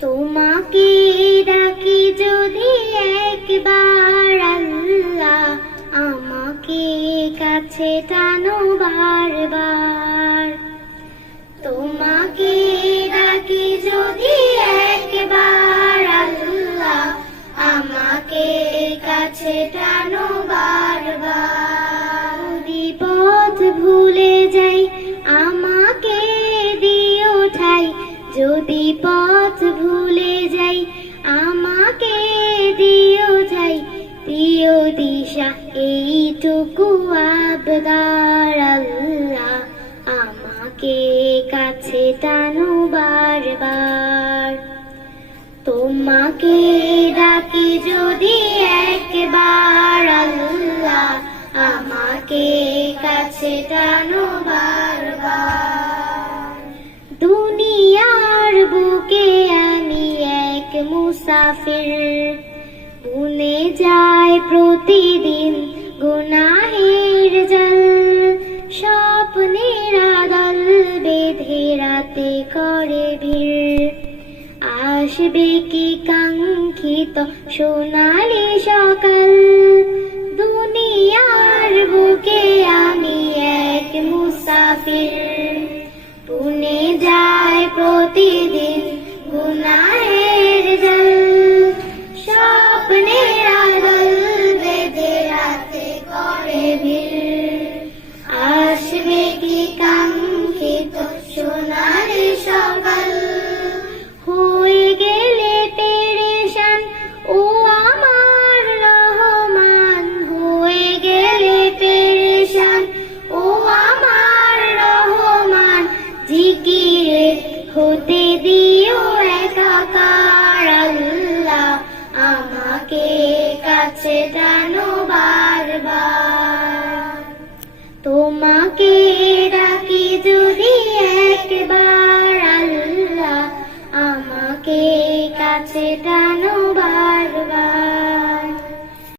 তোমাকে ডাকি যদি একবার আল্লাহ, আমাকে কাছে টানো বারবার। তোমাকে ডাকি যদি একবার আল্লাহ, আমাকে কাছে টানো বারবার। যদি পথ ভুলে যাই আমাকে দিও ঠাই, যদি পথ ভুলে যাই আমাকে দিও ঠাই, দিও দিশা এইটুকু আবদার আল্লাহ, আমাকে কাছে টানো বারবার। তোমাকে ডাকি যদি একবার আল্লাহ, আমাকে কাছে টানো বারবার। দুনিয়ার বুকে আমি এক মুসাফির, বুনে যায় প্রতিদিন গুনাহের জাল। স্বপ্নের আদল বেঁধে রাতে করে ভিড়, আসবে কি কাঙ্ক্ষিত সোনালি সকাল। দুনিয়ার বুকে আমি এক মুসাফির, বুনে যায় প্রতিদিন গুনাহের জাল। স্বপ্নের আদল বেঁধে রাতে করে ভিড়, আসবে কি কাঙ্ক্ষিত সোনালি সকাল। হয়ে গেলে পেরেশান ও আমার রহমান, হয়ে গেলে পেরেশান ও আমার রহমান। জিকিরে হতে দিও একাকার আল্লাহ, আমাকে কাছে টানো বারবার। তোমাকে ডাকি যদি একবার আল্লাহ, আমাকে কাছে টানো বারবার।